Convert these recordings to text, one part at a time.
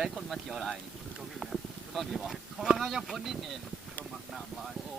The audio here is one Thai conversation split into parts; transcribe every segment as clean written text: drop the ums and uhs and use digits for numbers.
ได้คนมาเที่ยวอะไรก็มีนะก็ดีวะเขาง่ายๆพ้นนิดเนี่ยก็มักหนามลายโอ้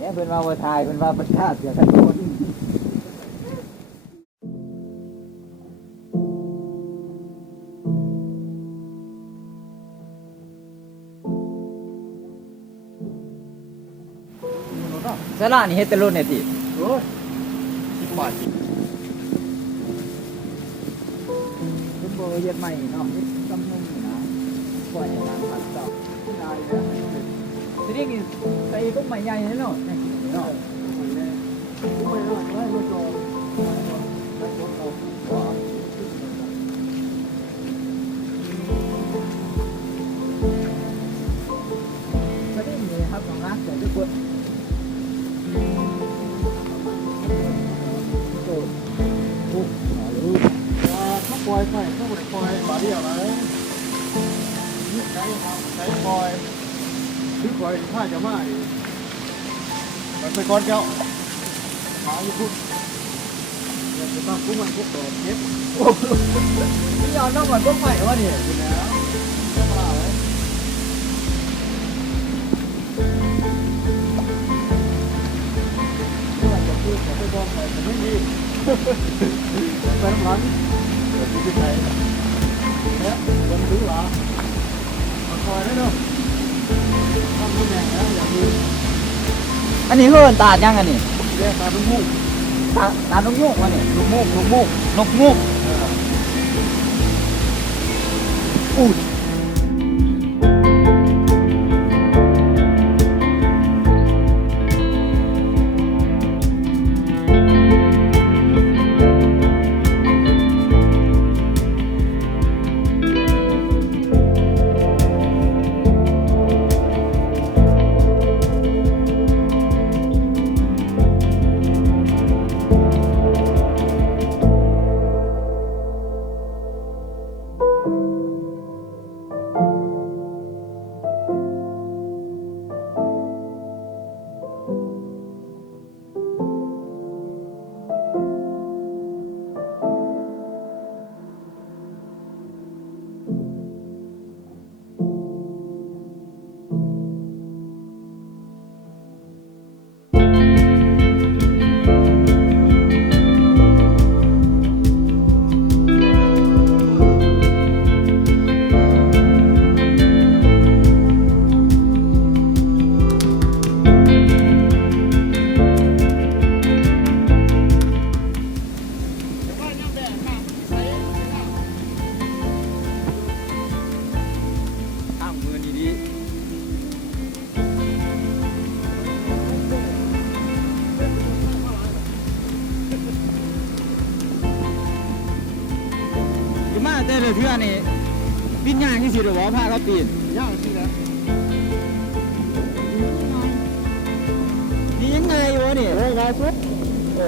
เนี่ยเป็นว่าไทยเป็นว่าประชาติเสียกันคนสลานี่เฮ็ดแต่รุ่นเนี่ยติโอ้ย10 บาทคุณบ่เฮ็ดใหม่เนาะกำนึงนะปล่อยให้นางพัดเจ้าได้แล้วทีนี้นี่ใส่พวกใหม่ใหญ่ให้เนาะเนาะไม่รอดไม่รอดจอไม่ได้มีครับของร้านแต่ทุกคนเขาปล่อยไปเขาไม่ปล่อยมาเดียวเลยนี่ใช้ปล่อยที่ปล่อยถ้าจะมาไปก่อนเจ้าหมาอยู่พุ่งอยากจะตั้งพุ่งมันพุ่งต่อเก็บโอ้ยยอมต้องเหมือนพวกใหม่วะเนี่ย อยู่แล้วมาเลยเมื่อจะพูดจะไปบอกไปแต่ไม่ดีไปน้ำมันเดี๋ยวจะไปเนี่ยวันรู้หรอมาคอยได้เนาะทำตัวแดงแล้วอย่าลืม อันนี้เฮือนตาดยังอันนี้ เรียกตาเป็นมุ้ง ตาดนกยูงวะนี่ ลูกมุ้งลูกมุ้ง นกยูงอู้ แต่ละเทื่อนี่ปีนยากที่สุดหรอวะพาเขาปีน ย่างสิแล้ว นี่ยังไงวะนี่โอ้ยสุดโอ้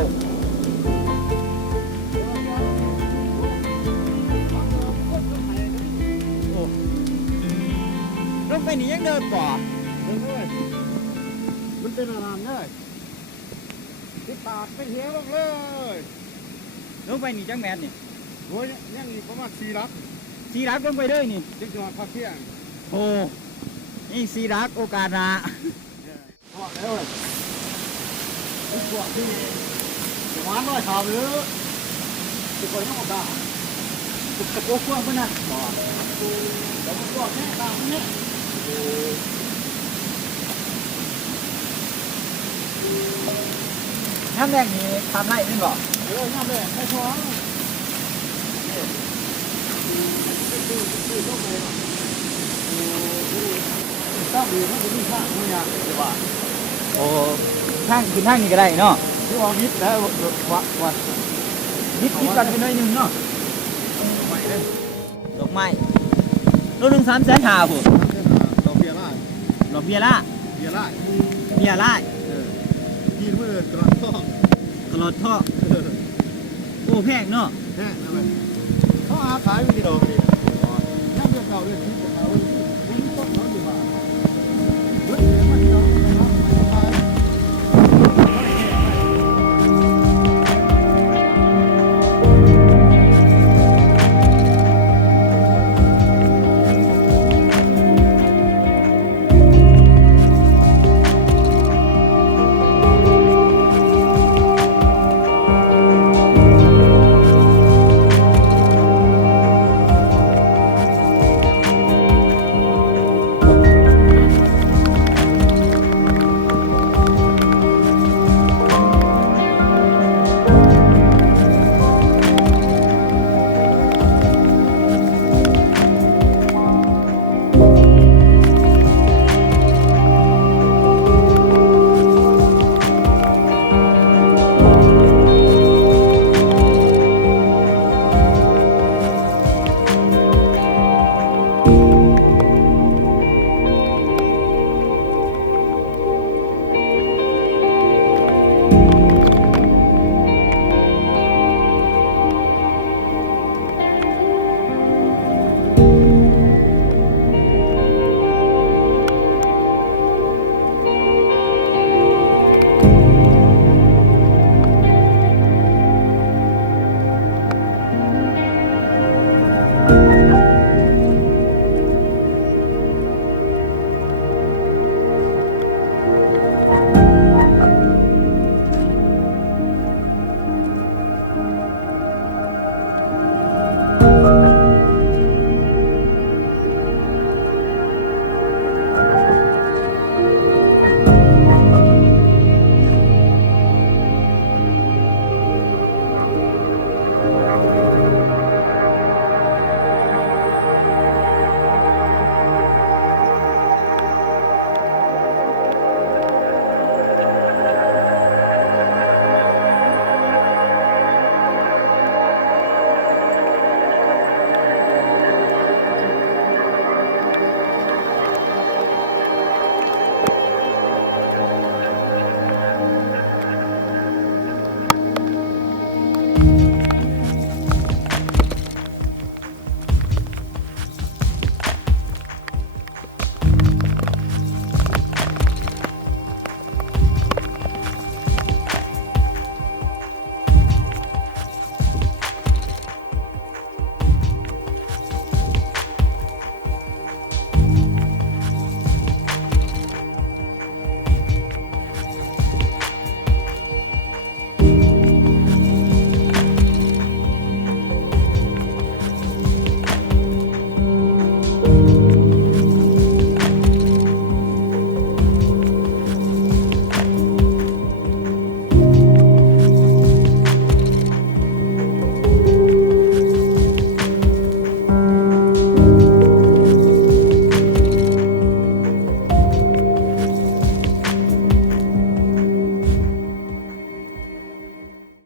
ลงไปนี่ยังเดินป่อ มันเป็นอะไรเนี่ยที่ปากไปเหี้ยลงเลย ลงไปนี่จังแมนนี่ โอ้ยยังอีกประมาณ4 ลัก สีรักลงไปเลยนี่ จึงจะมาพักเที่ยง โอ้นี่สีรักโอกาสหนะ พอแล้วเลยพวกที่จะมาหน่อยข่าวหรือจะคอยต้องด่า โอ้พวกมันน่ะ แล้วพวกนี้ตามนี้ น้ำแดงนี่ทำไรเป็นบ่ ย่าเลยไม่ช้อนต้องมีมันจะมีข้างนี่ไงเดี๋ยวว่า โอ้ทางขึ้นทางนี้ก็ได้เนาะ ที่ว่ามิดแล้ววัด นิดกันไปหน่อยหนึงเนาะ ใหม่เลย ดอกไม้รถหนึ่ง350,000ผม เราเบียร์ไล่ ดอกเบี้ยละ เบียร์ไล่ เบี้ยละ ยีนมือตลอดต้อง ตลอดท่อโอ้แพงเนาะ แน่นะมันเขาอาขายไม่กี่ดอกเลยนั่นเรื่องเก่าเลยที่เก่าเลยต้นน้อยดีกว่า